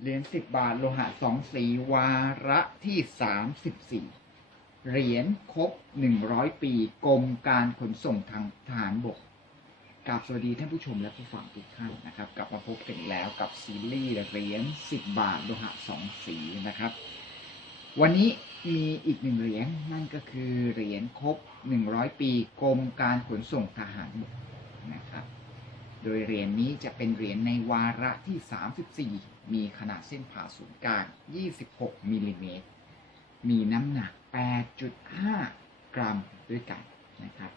เหรียญสิบบาทโลหะสองสีวาระที่สามสิบสี่เหรียญครบหนึ่งร้อยปีกรมการขนส่งทางทหารบกกราบสวัสดีท่านผู้ชมและผู้ฟังทุกท่านนะครับ กลับมาพบกันแล้วกับซีรีส์เหรียญสิบบาทโลหะสองสีนะครับ วันนี้มีอีกหนึ่งเหรียญนั่นก็คือเหรียญครบหนึ่งร้อยปีกรมการขนส่งทหารบกนะครับ โดยเหรียญนี้จะเป็นเหรียญในวาระที่ 34 มีขนาดเส้นผ่าศูนย์กลาง 26มิลลิเมตร มีน้ำหนัก 8.5 กรัมด้วยกันนะครับ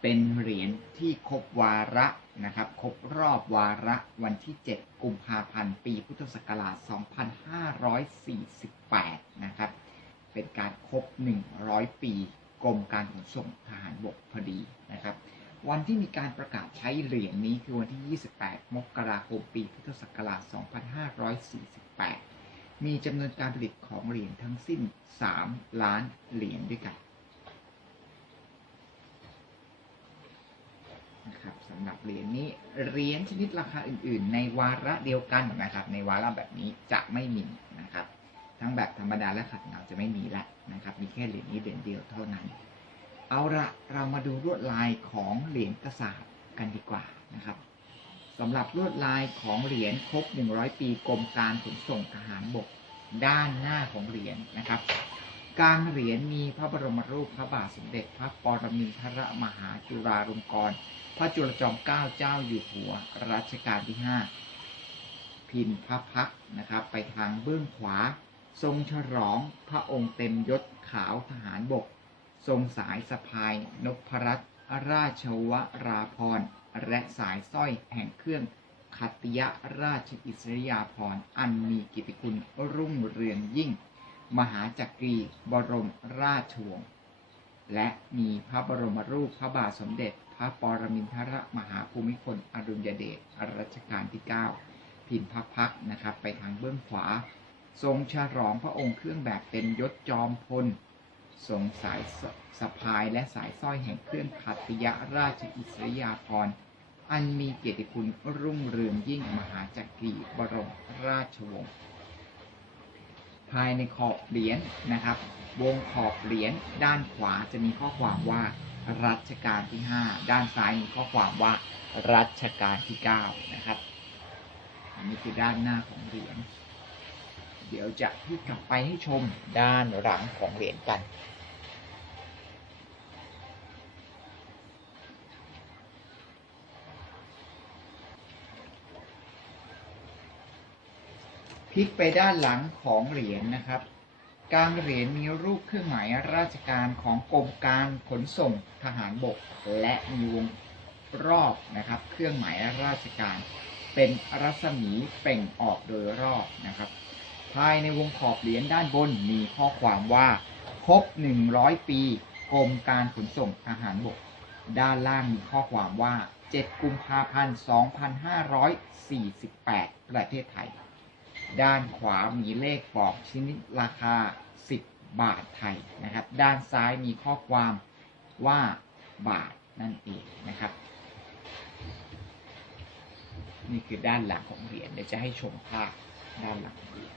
เป็นเหรียญที่ครบวาระนะครับ ครบรอบวาระวันที่ 7 กุมภาพันธ์ ปีพุทธศักราช 2548 นะครับ เป็นการครบ 100 ปีกรมการขนส่งทหารบกพอดี วันที่มีการประกาศใช้เหรียญนี้คือวันที่ 28 มกราคม ปีพุทธศักราช 2548 มีจำนวนการผลิตของเหรียญทั้งสิ้น 3 ล้านเหรียญด้วยกันนะครับสำหรับเหรียญนี้เหรียญชนิดราคาอื่น ๆ ในวาระเดียวกันนะครับ ในวาระแบบนี้จะไม่มีนะครับ ทั้งแบบธรรมดาและขัดเงาจะไม่มีล้วนะครับ มีแค่เหรียญนี้เหรียญเดียวเท่านั้น เอาละเรามาดูลวดลายของเหรียญกระสาบกันดีกว่านะครับสำหรับลวดลายของเหรียญครบ 100 ปีกรมการขนส่งทหารบกด้านหน้าของเหรียญนะครับกลางเหรียญมีพระบรมรูปพระบาทสมเด็จพระปรมินทรมหาจุฬาลงกรณ์พระจุลจอมเกล้าเจ้าอยู่หัวรัชกาลที่ 5 พินพระพักนะครับ ไปทางเบื้องขวา ทรงฉลองพระองค์เต็มยศขาวทหารบก ทรงสายสะพายนพรัตน์ราชวราพรและสายสร้อยแห่งเครื่องขัตติยราชอิสริยาภรณ์อันมีกิตติคุณรุ่งเรืองยิ่ง มหาจักรีบรมราชวงศ์และมีพระบรมรูปพระบาทสมเด็จ พระปรมินทรมหาภูมิพลอดุลยเดชรัชกาลที่ 9 พิมพ์พักพักนะครับ ไปทางเบื้องขวา ทรงฉลองพระองค์เครื่องแบบเต็มยศจอมพล ทรงสายสสะพายและสายสร้อยแห่งเครื่องขัตติยราชอิสริยาภรณ์อันมีเกียรติคุณรุ่งเรืองยิ่งมหาจักรีบรมราชวงศ์ภายในขอบเหรียญนะครับ วงขอบเหรียญด้านขวาจะมีข้อความว่ารัชกาลที่ 5 ด้านซ้ายมีข้อความว่ารัชกาลที่ 9 นะครับ อันนี้คือด้านหน้าของเหรียญ เดี๋ยวจะพิกกลับไปให้ชมด้านหลังของเหรียญกัน พลิกไปด้านหลังของเหรียญนะครับกลางเหรียญมีรูปเครื่องหมายราชการของกรมการขนส่งทหารบก และมีวงรอบนะครับ เครื่องหมายราชการเป็นรัศมีเปล่งออกโดยรอบนะครับ ภายในวงขอบเหรียญด้านบนมีข้อความว่า ครบ 100 ปีกรมการขนส่งทหารบก ด้านล่างมีข้อความว่า 7 กุมภาพันธ์ 2548 ประเทศไทย ด้านขวามีเลขบอกชนิดราคา 10 บาทไทยนะครับ ด้านซ้ายมีข้อความว่าบาทนั่นเองนะครับ นี่คือด้านหลังของเหรียญเดี๋ยวจะให้ชมภาพด้านหลังของเหรียญ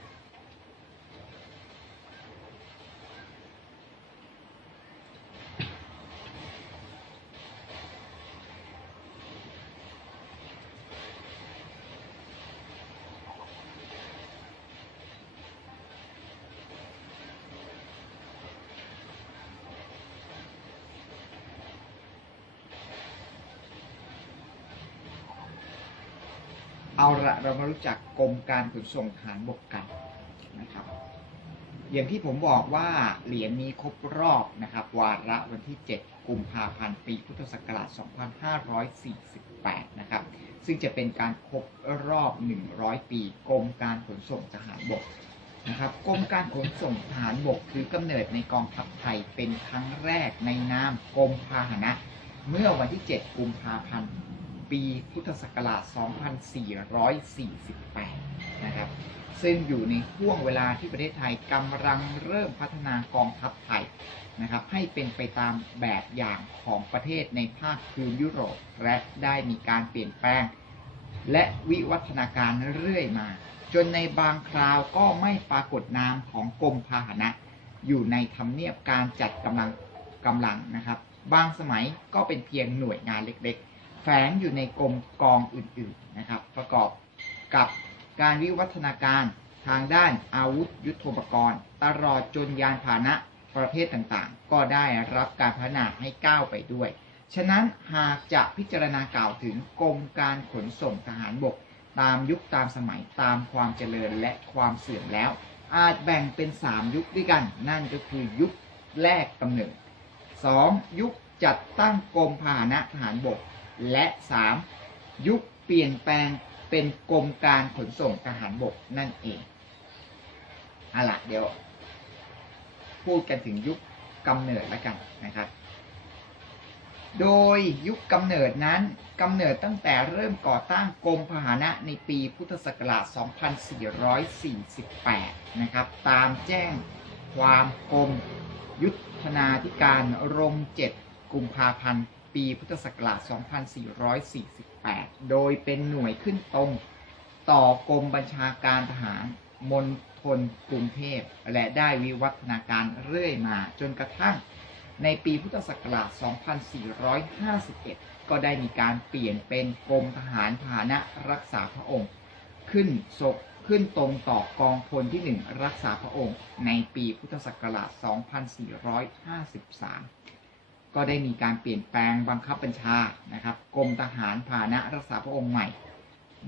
เอาละเรามารู้จักกรมการขนส่งทหารบกกันนะครับ อย่างที่ผมบอกว่าเหรียญนี้ครบรอบนะครับ วาระวันที่ 7 กุมภาพันธ์ปีพุทธศักราช 2548 นะครับ ซึ่งจะเป็นการครบรอบ 100 ปีกรมการขนส่งทหารบกนะครับกรมการขนส่งทหารบกคือกำเนิดในกองทัพไทยเป็นครั้งแรกในนามกรมพาหนะ เมื่อวันที่ 7 กุมภาพันธ์ ปีพุทธศักราช 2448 นะครับ ซึ่งอยู่ในช่วงเวลาที่ประเทศไทยกำลังเริ่มพัฒนากองทัพไทยนะครับ ให้เป็นไปตามแบบอย่างของประเทศในภาคพื้นยุโรป และได้มีการเปลี่ยนแปลง และวิวัฒนาการเรื่อยมา จนในบางคราวก็ไม่ปรากฏนามของกรมพาหนะ อยู่ในทำเนียบการจัดกำลังกำลังนะครับ บางสมัยก็เป็นเพียงหน่วยงานเล็กๆ แฝงอยู่ในกรมกองอื่นๆนะครับ ประกอบกับการวิวัฒนาการทางด้านอาวุธยุทโธปกรณ์ ตลอดจนยานพาหนะประเภทต่างๆ ก็ได้รับการพัฒนาให้ก้าวไปด้วย ฉะนั้นหากจะพิจารณากล่าวถึงกรมการขนส่งทหารบก ตามยุคตามสมัยตามความเจริญและความเสื่อมแล้ว อาจแบ่งเป็น 3 ยุคด้วยกัน นั่นก็คือยุคแรกกำเนิด 2. ยุคจัดตั้งกรมพาหนะทหารบก และ 3. ยุคเปลี่ยนแปลงเป็นกรมการขนส่งทหารบกนั่นเองเอาล่ะเดี๋ยว พูดกันถึงยุคกำเนิดแล้วกันนะครับ โดยยุคกำเนิดนั้นกำเนิดตั้งแต่เริ่มก่อตั้งกรมพาหนะในปีพุทธศักราช 2448 นะครับ ตามแจ้งความกรมยุทธนาธิการลง7กุมภาพันธ์ ปีพุทธศักราช 2448 โดยเป็นหน่วยขึ้นตรงต่อกรมบัญชาการทหารมณฑลกรุงเทพ และได้วิวัฒนาการเรื่อยมาจนกระทั่ง ในปีพุทธศักราช 2451 ก็ได้มีการเปลี่ยนเป็นกรมทหารพาหนะรักษาพระองค์ ขึ้นศกขึ้นตรงต่อกองพลที่ 1 รักษาพระองค์ ในปีพุทธศักราช 2453 ก็ได้มีการเปลี่ยนแปลงบังคับบัญชานะครับกรมทหารพานะรักษาพระองค์ใหม่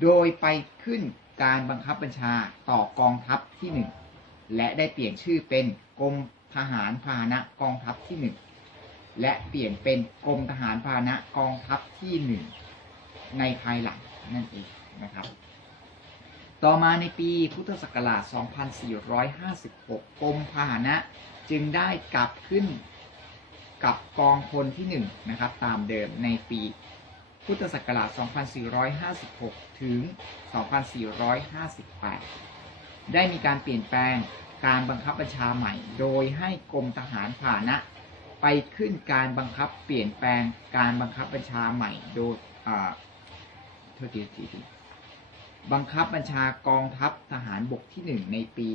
โดยไปขึ้นการบังคับบัญชาต่อกองทัพที่ 1 และได้เปลี่ยนชื่อเป็นกรมทหารพาหนะกองทัพที่ 1 และเปลี่ยนเป็นกรมทหารพาหนะกองทัพที่ 1 ในภายหลังนั่นเองนะครับ ต่อมาในปีพุทธศักราช 2456 กรมพาหนะจึงได้กลับขึ้น กับกองพลที่1นะครับตามเดิมในปีพุทธศักราช 2456 ถึง 2458 ได้มีการเปลี่ยนแปลงการบังคับบัญชาใหม่ โดยให้กรมทหารผ่านะ ไปขึ้นการบังคับเปลี่ยนแปลงการบังคับบัญชาใหม่โดยอ่าทษทีทีทีบังคับบัญชากองทัพทหารบกที่ 1 ในปี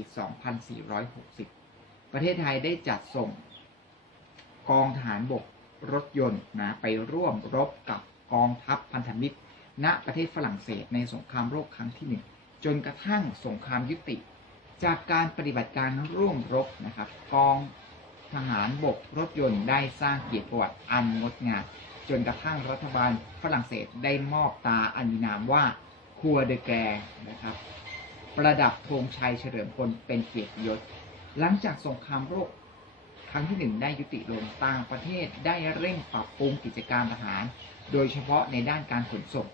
2460 ประเทศไทยได้จัดส่ง กองทหารบกรถยนต์นะไปร่วมรบกับกองทัพพันธมิตร ณประเทศฝรั่งเศสในสงครามโลกครั้งที่หนึ่งจนกระทั่งสงครามยุติ จากการปฏิบัติการร่วมรบนะครับกองทหารบกรถยนต์ได้สร้างเกียรติประวัติอันงดงามจนกระทั่งรัฐบาลฝรั่งเศสได้มอบตาอันมีนามว่าครัวเดแกนะครับ ประดับธงชัยเฉลิมพลเป็นเกียรติยศ หลังจากสงครามโลก รั้งที่หนึ่งได้ยุติลงต่างประเทศได้เร่งปรับปรุงกิจการทหาร โดยเฉพาะในด้านการขนส่ง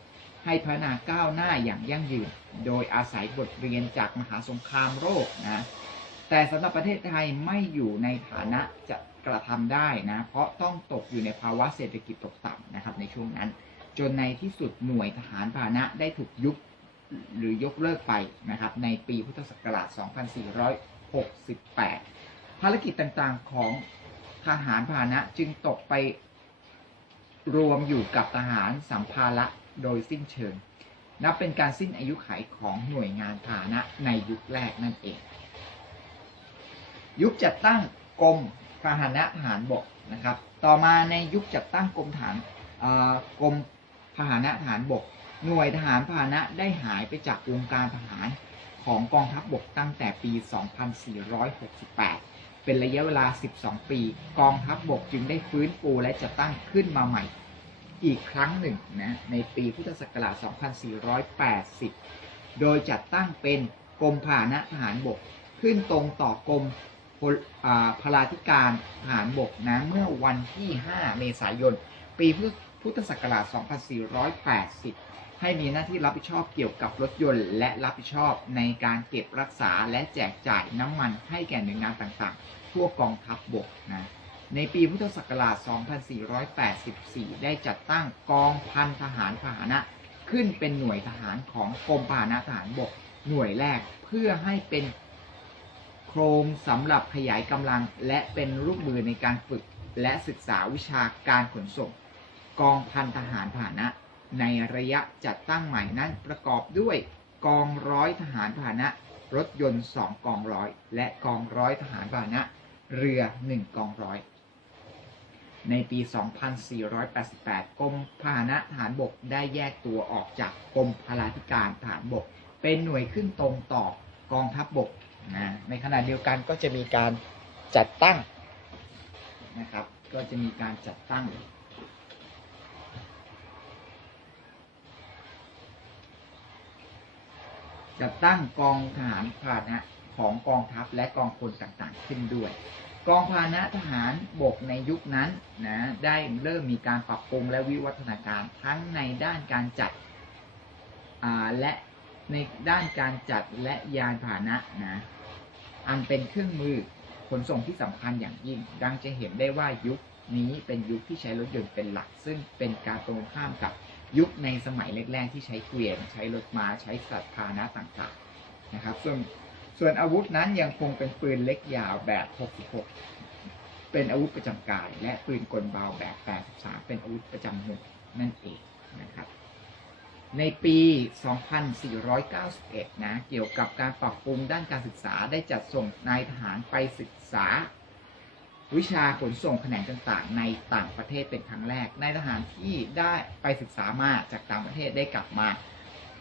ให้พัฒนาก้าวหน้าอย่างยั่งยืน โดยอาศัยบทเรียนจากมหาสงครามโลกนะแต่สำหรับประเทศไทยไม่อยู่ในฐานะจะกระทำได้นะ เพราะต้องตกอยู่ในภาวะเศรษฐกิจตกต่ำนะครับในช่วงนั้น จนในที่สุดหน่วยทหารพาหนะได้ถูกยุบหรือยกเลิกไปนะครับในปีพุทธศักราช 2468 ภารกิจต่างๆของทหารพาหนะจึงตกไปรวมอยู่กับทหารสัมภาระโดยสิ้นเชิง นับเป็นการสิ้นอายุขัยของหน่วยงานพาหนะในยุคแรกนั่นเอง ยุคจัดตั้งกรมพาหนะทหารบกนะครับ ต่อมาในยุคจัดตั้งกรมฐานกรมพาหนะทหารบก หน่วยทหารพาหนะได้หายไปจากวงการทหารของกองทัพบบกตั้งแต่ปี 2468 เป็นระยะเวลา 12 ปี กองทัพบบกจึงได้ฟื้นฟูและจัดตั้งขึ้นมาใหม่ อีกครั้งหนึ่งนะในปีพุทธศักราช 2480 โดยจัดตั้งเป็นกรมพาหนะทหารบก ขึ้นตรงต่อกรมพลอ่าพลาธิการทหารบกนะเมื่อวันที่ 5 เมษายน ปีพุทธ พุทธศักราช 2480 ให้มีหน้าที่รับผิดชอบเกี่ยวกับรถยนต์ และรับผิดชอบในการเก็บรักษาและแจกจ่ายน้ำมันให้แก่หน่วยงานต่างๆ ทั่วกองทัพบบกนะ ในปีพุทธศักราช 2484 ได้จัดตั้งกองพันทหารพาหนะ ขึ้นเป็นหน่วยทหารของกรมพาหนะทหารบก หน่วยแรกเพื่อให้เป็นโครงสำหรับขยายกำลังและเป็นรูปมือในการฝึกและศึกษาวิชาการขนส่ง กองพันทหารพานะ ในระยะจัดตั้งใหม่นั้นประกอบด้วยกองร้อยทหารพานะ รถยนต์2กองร้อย และกองร้อยทหารพานะ เรือ1กองร้อย ในปี 2488 กรมพานะทหารบกได้แยกตัวออกจากกรมพลาธิการทหารบก เป็นหน่วยขึ้นตรงต่อกองทัพบบกนะในขณะเดียวกันก็จะมีการจัดตั้งนะครับ ก็จะมีการจัดตั้ง จัดตั้งกองทหารพาหนะของกองทัพและกองพลต่างๆ ขึ้นด้วย กองพาหนะทหารบกในยุคนั้นนะได้เริ่มมีการปรับปรุงและวิวัฒนาการทั้งในด้านการจัดและในด้านการจัดและยานพาหนะนะอันเป็นเครื่องมือขนส่งที่สำคัญอย่างยิ่ง ดังจะเห็นได้ว่ายุคนี้เป็นยุคที่ใช้รถยนต์เป็นหลัก ซึ่งเป็นการตรงข้ามกับ ยุคในสมัยแรกๆที่ใช้เกวียน ใช้รถม้าใช้สัตว์พาหนะต่างๆนะครับ ส่วนส่วนอาวุธนั้นยังคงเป็นปืนเล็กยาวแบบ 66 เป็นอาวุธประจำกาย และปืนกลเบาแบบ 83 เป็นอาวุธประจำหมู่นั่นเองนะครับ ในปี 2491 นะ เกี่ยวกับการปรับปรุงด้านการศึกษาได้จัดส่งนายทหารไปศึกษา วิชาขนส่งแขนงต่างๆ ในต่างประเทศเป็นครั้งแรก ในทหารที่ได้ไปศึกษามาจากต่างประเทศได้กลับมา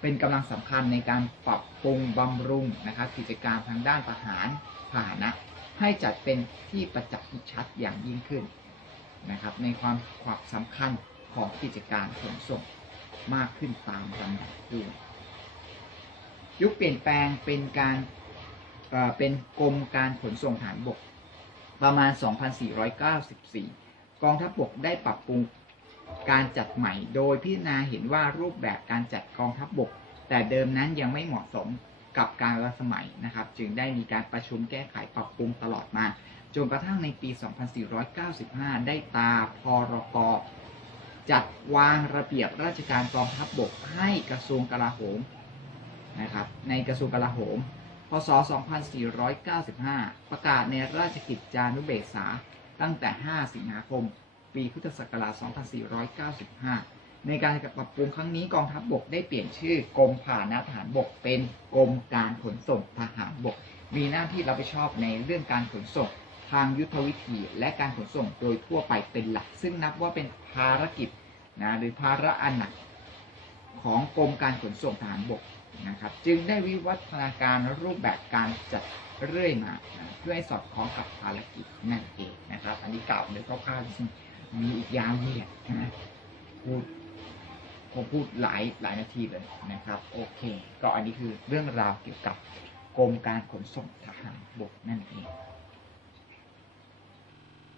เป็นกำลังสำคัญในการปรับปรุงบำรุงนะครับกิจการทางด้านทหารพานะ ให้จัดเป็นที่ประจักษ์ชัดอย่างยิ่งขึ้นนะครับในความความสำคัญของกิจการขนส่งมากขึ้นตามลำดับด้วยยุคเปลี่ยนแปลงเป็นการเอ่อเป็นกรมการขนส่งฐานบก ประมาณ 2494 กองทัพบกได้ปรับปรุงการจัดใหม่ โดยพิจารณาเห็นว่ารูปแบบการจัดกองทัพบก แต่เดิมนั้นยังไม่เหมาะสมกับการละสมัยนะครับ จึงได้มีการประชุมแก้ไขปรับปรุงตลอดมา จนกระทั่งในปี 2495 ได้ตาพรกจัดวางระเบียบราชการกองทัพบกให้กระทรวงกลาโหมนะครับ ในกระทรวงกลาโหม พศ 2495 ประกาศในราชกิจจานุเบกษา ตั้งแต่ 5 สิงหาคม ปีพุทธศักราช 2495 ในการปรับปรุงครั้งนี้กองทัพบกได้เปลี่ยนชื่อกรมผ่านะทหารบก เป็นกรมการขนส่งทหารบก มีหน้าที่รับผิดชอบในเรื่องการขนส่งทางยุทธวิธีและการขนส่งโดยทั่วไปเป็นหลัก ซึ่งนับว่าเป็นภารกิจนะหรือภาระอันหนัก ของกรมการขนส่งทหารบกนะครับ จึงได้วิวัฒนาการรูปแบบการจัดเรื่อยมานะเพื่อให้สอดคล้องกับภารกิจนั่นเองนะครับ อันนี้กล่าวโดยคร่าวๆซึ่งมีอีกยาวเหยียดนะพูดผมพูดหลายหลายนาทีเลยนะครับ โอเค ก็อันนี้คือเรื่องราวเกี่ยวกับกรมการขนส่งทหารบกนั่นเอง